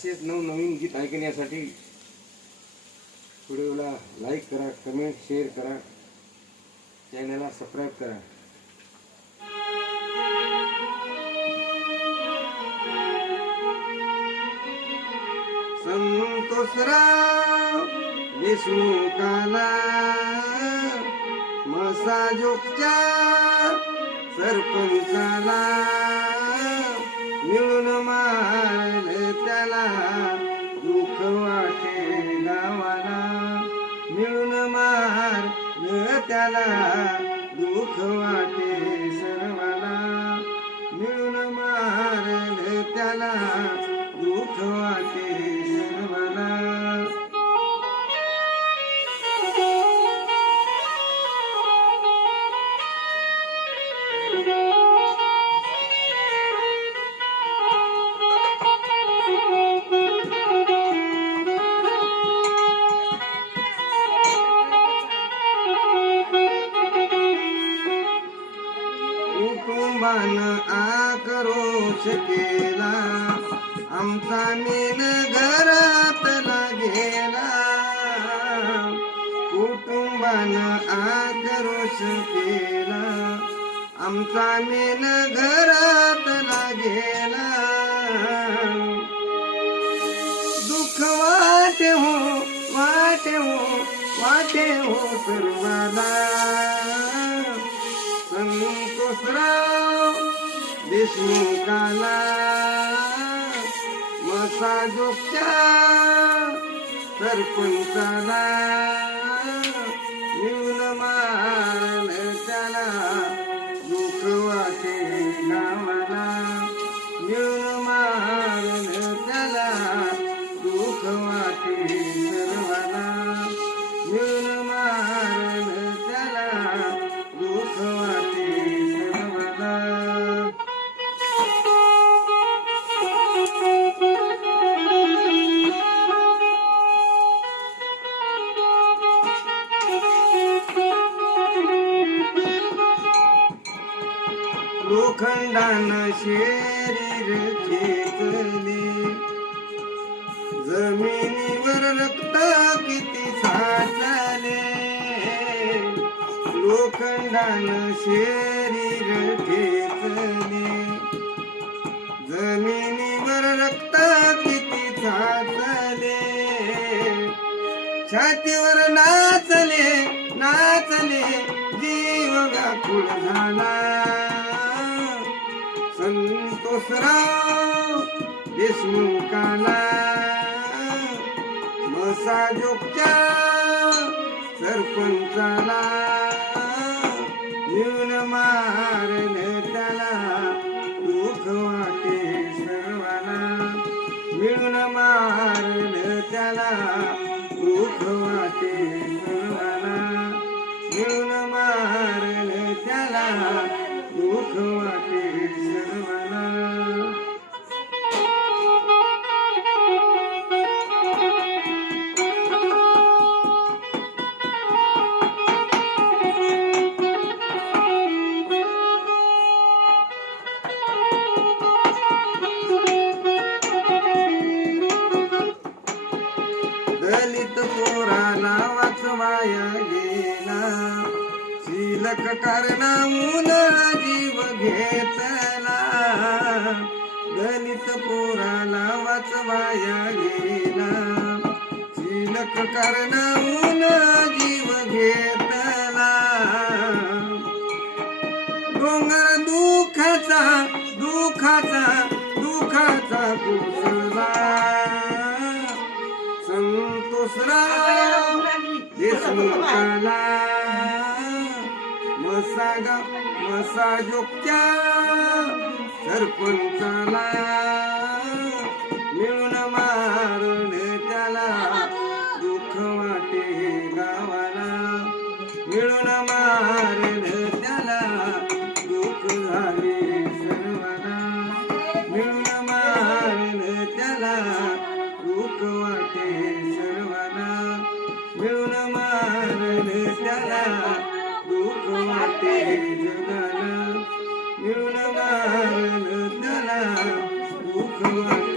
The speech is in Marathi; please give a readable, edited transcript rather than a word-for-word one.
असेच नवनवीन गीत ऐकण्यासाठी व्हिडिओला लाईक करा, कमेंट, शेअर करा, चॅनलला सबस्क्राईब करा. संतोषराव देशमुखाला मसाजोगच्या सरपंचाला मिळून मारलं त्याला दुःख वाटे गावाला. मिळून मारलं त्याला दुःख वाटे सर्वाला. मिळून मारलं त्याला दुःख वाटे सर्वाला. कुटुंबानं आक्रोश केला, आमचा मेन घरातला गेला. कुटुंबानं आक्रोश केला, आमचा मेन घरातला गेला. दुःख वाटे हो, वाटे हो, वाटे हो सर्वाला. संतोषराव देशमुखाला मसाजोगच्या सरपंचाला मिळून मारलं त्याला दुःख वाटे गावाला. मिळून मारलं त्याला दुःख वाटे सर्वाला. मिळून मारलं त्याला दुःख वाटे सर्वाला. लोखंडानं शरीर खेचले, जमिनीवर रक्त किती साचले. लोखंडानं शरीर खेचले, जमिनीवर रक्त किती साचले. छातीवर नाचले, नाचले जीव व्याकुळ झाला. संतोषराव देशमुखाला मसाजोगच्या सरपंचाला मिळून मारलं त्याला दुःख वाटे सर्वाला. मिळून मारलं त्याला दुःख वाटे सर्वाला. मिळून मारलं त्याला दुःख वाटे सर्वाला. दलित पोराला वाचवाया गेला, शिलक कारणामून जीव घेतला. दलित पोराला वाचवाया गेला, शिलक कारणामून जीव घेतला. डोंगर दुःखाचा, दुःखाचा, दुःखाचा कोसळला. संतोषराव देशमुखाला मसाजोगच्या सरपंचाला मिळून मारलं त्याला दुःख वाटे गावाला. मिळून मारलं त्याला दुःख झाले सर्वाला. मिळून मारलं त्याला दुःख वाटे सर्वाला. मिळून मारलं त्याला दुःख वाटे जगाला. मिळून मारलं त्याला दुःख वाटे